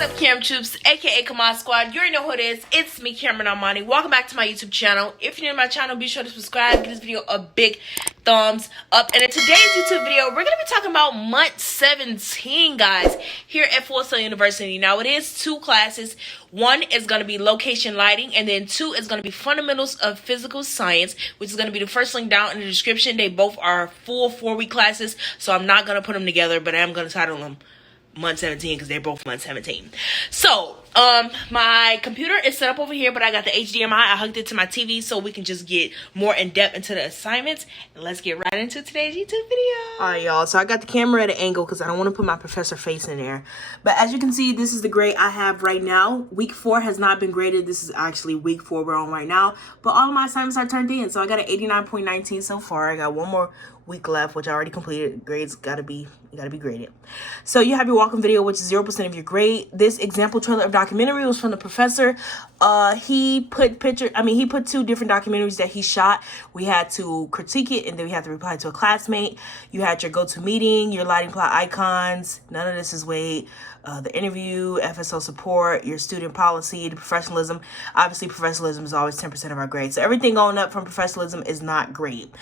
What's up, Cam Troops, aka Kamal Squad? You already know who it is. It's me, Cameron Armani. Welcome back to my YouTube channel. If you're new to my channel, be sure to subscribe. Give this video a big thumbs up. And in today's YouTube video, we're going to be talking about month 17, guys, here at Full Sail University. Now, it is 2 classes. One is going to be location lighting, and then 2 is going to be fundamentals of physical science, which is going to be the first link down in the description. They both are full 4-week classes, so I'm not going to put them together, but I am going to title them month 17 because they're both month 17. So my computer is set up over here, but I got the HDMI. I hooked it to my TV so we can just get more in depth into the assignments. And let's get right into today's YouTube video. All right, y'all, so I got the camera at an angle because I don't want to put my professor face in there, but as you can see, this is the grade I have right now. Week 4 has not been graded. This is actually week 4 we're on right now, but all of my assignments are turned in, so I got an 89.19 so far. I got one more week left, which I already completed. Grades gotta be graded. So you have your walk-in video, which is 0% of your grade. This example trailer of documentary was from the professor. He put 2 different documentaries that he shot. We had to critique it, and then we had to reply to a classmate. You had your go-to meeting, your lighting plot icons. None of this is weight. The interview, FSO support, your student policy, the professionalism. Obviously, professionalism is always 10% of our grade. So everything going up from professionalism is not great.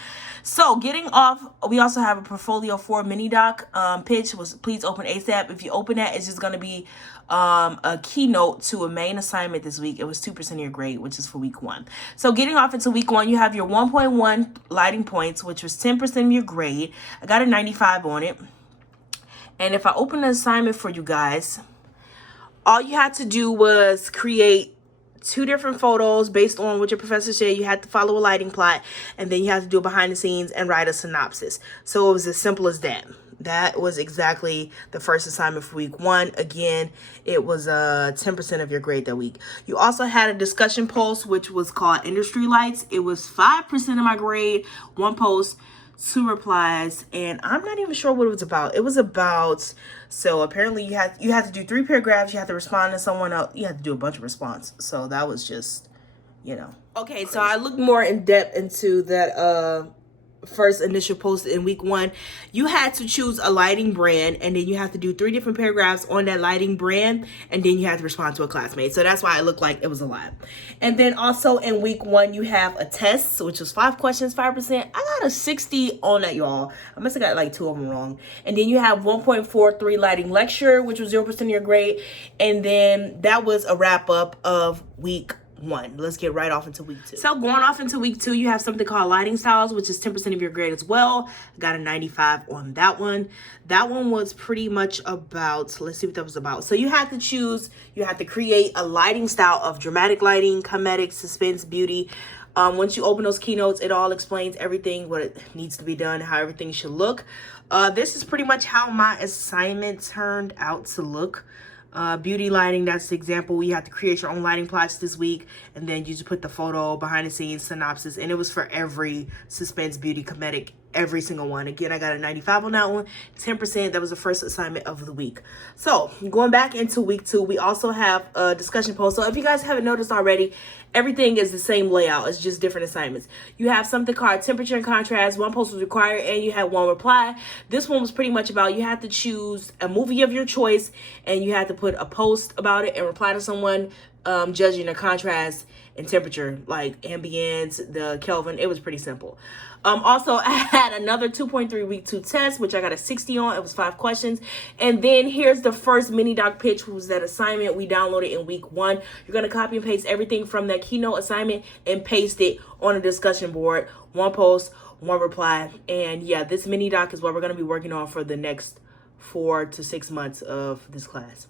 So getting off, we also have a portfolio 4 mini doc pitch was please open ASAP. If you open that, it's just going to be a keynote to a main assignment this week. It was 2% of your grade, which is for week 1. So getting off into week 1, you have your 1.1 lighting points, which was 10% of your grade. I got a 95 on it. And if I open the assignment for you guys, all you had to do was create 2 different photos based on what your professor said. You had to follow a lighting plot, and then you had to do a behind the scenes and write a synopsis. So it was as simple as that. That was exactly the first assignment for week 1. Again, it was 10% of your grade that week. You also had a discussion post, which was called Industry Lights. It was 5% of my grade, 1 post, 2 replies, and I'm not even sure what it was about. It was about, so apparently you had to do 3 paragraphs, you had to respond to someone else, you had to do a bunch of response. So that was just, you know. Okay, so I looked more in depth into that first initial post in week 1. You had to choose a lighting brand, and then you have to do 3 different paragraphs on that lighting brand, and then you have to respond to a classmate. So that's why it looked like it was a lot. And then also in week 1, you have a test, which was 5 questions, 5%. I got a 60 on that, y'all. I must have got like 2 of them wrong. And then you have 1.43 lighting lecture, which was 0% of your grade. And then that was a wrap up of week 1. Let's get right off into week 2. So going off into week 2, you have something called lighting styles, which is 10% of your grade as well. I got a 95 on that one. That one was pretty much about, let's see what that was about. So you had to create a lighting style of dramatic lighting, comedic, suspense, beauty. Once you open those keynotes, it all explains everything, what it needs to be done, how everything should look. This is pretty much how my assignment turned out to look. Beauty lighting, that's the example. You have to create your own lighting plots this week, and then you just put the photo, behind the scenes, synopsis, and it was for every suspense, beauty, comedic, every single one. Again, I got a 95 on that one, 10%. That was the first assignment of the week. So going back into week 2, we also have a discussion post. So if you guys haven't noticed already, everything is the same layout. It's just different assignments. You have something called temperature and contrast. 1 post was required, and you had 1 reply. This one was pretty much about, you had to choose a movie of your choice, and you had to put a post about it and reply to someone judging the contrast and temperature, like ambience, the Kelvin. It was pretty simple. Also, I had another 2.3 week 2 test, which I got a 60 on. It was 5 questions. And then here's the first mini doc pitch, which was that assignment we downloaded in week 1. You're going to copy and paste everything from that keynote assignment and paste it on a discussion board. 1 post, 1 reply. And yeah, this mini doc is what we're going to be working on for the next 4 to 6 months of this class.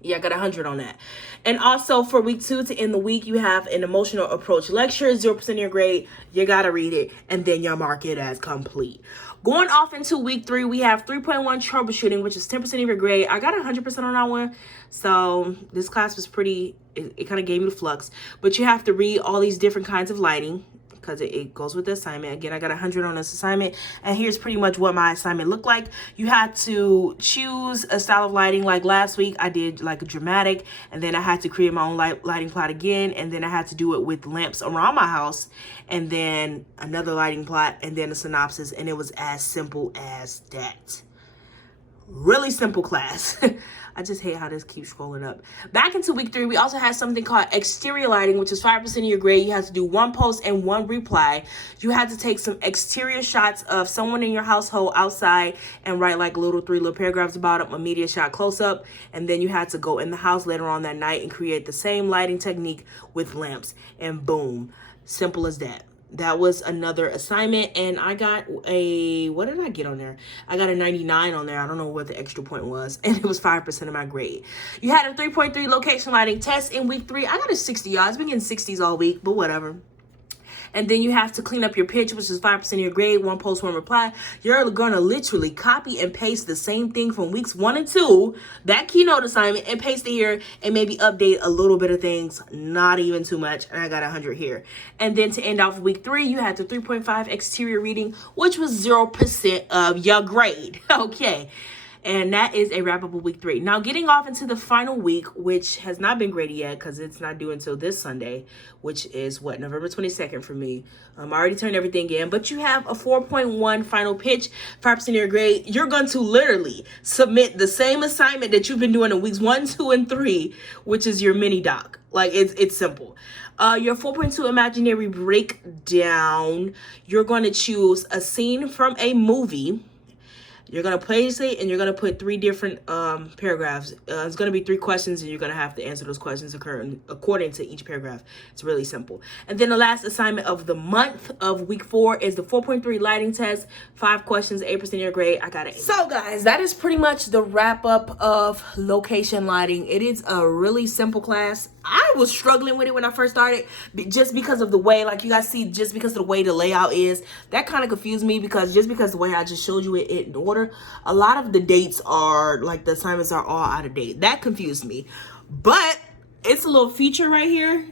Yeah, I got 100 on that. And also for week 2 to end the week, you have an emotional approach lecture, 0% of your grade. You got to read it, and then you mark it as complete. Going off into week 3, we have 3.1 troubleshooting, which is 10% of your grade. I got 100% on that one. So this class was pretty, it kind of gave me the flux. But you have to read all these different kinds of lighting, because it goes with the assignment. Again, I got 100 on this assignment, and here's pretty much what my assignment looked like. You had to choose a style of lighting. Like last week, I did like a dramatic, and then I had to create my own lighting plot again, and then I had to do it with lamps around my house, and then another lighting plot, and then a synopsis, and it was as simple as that. Really simple class. I just hate how this keeps scrolling up. Back into week 3, we also had something called exterior lighting, which is 5% of your grade. You had to do 1 post and 1 reply. You had to take some exterior shots of someone in your household outside and write like 3 little paragraphs about it, a media shot close up. And then you had to go in the house later on that night and create the same lighting technique with lamps. And boom, simple as that. That was another assignment, and I got a, what did I get on there? I got a 99 on there. I don't know what the extra point was, and it was 5% of my grade. You had a 3.3 location lighting test in week 3. I got a 60, y'all. I've been getting 60s all week, but whatever. And then you have to clean up your pitch, which is 5% of your grade, 1 post, 1 reply. You're gonna literally copy and paste the same thing from weeks 1 and 2, that keynote assignment, and paste it here and maybe update a little bit of things, not even too much. And I got 100 here. And then to end off week 3, you had the 3.5 exterior reading, which was 0% of your grade. Okay. And that is a wrap up of week 3. Now, getting off into the final week, which has not been graded yet because it's not due until this Sunday, which is what, November 22nd for me. I already turned everything in, but you have a 4.1 final pitch, 5% of your grade. You're going to literally submit the same assignment that you've been doing in weeks 1, 2, and 3, which is your mini doc. Like, it's simple. Your 4.2 imaginary breakdown, you're going to choose a scene from a movie. You're going to place it, and you're going to put 3 different paragraphs. It's going to be 3 questions, and you're going to have to answer those questions according to each paragraph. It's really simple. And then the last assignment of the month of week 4 is the 4.3 lighting test. 5 questions, 8% of your grade. I got it. So, guys, that is pretty much the wrap-up of location lighting. It is a really simple class. I was struggling with it when I first started, just because of the way, like you guys see, just because of the way the layout is. That kind of confused me, because just because the way I just showed you it in order, a lot of the dates are, like, the assignments are all out of date. That confused me. But it's a little feature right here.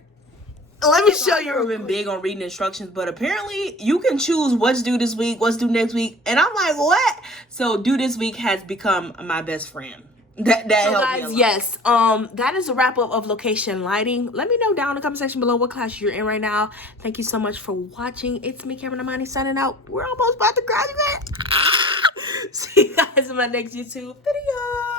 Let me show you. I've been big on reading instructions, but apparently you can choose what's due this week, what's due next week. And I'm like, what? So due this week has become my best friend. That so guys, yes, that is a wrap up of location lighting. Let me know down in the comment section below what class you're in right now. Thank you so much for watching. It's me, Cameron Amani, signing out. We're almost about to graduate. See you guys in my next YouTube video.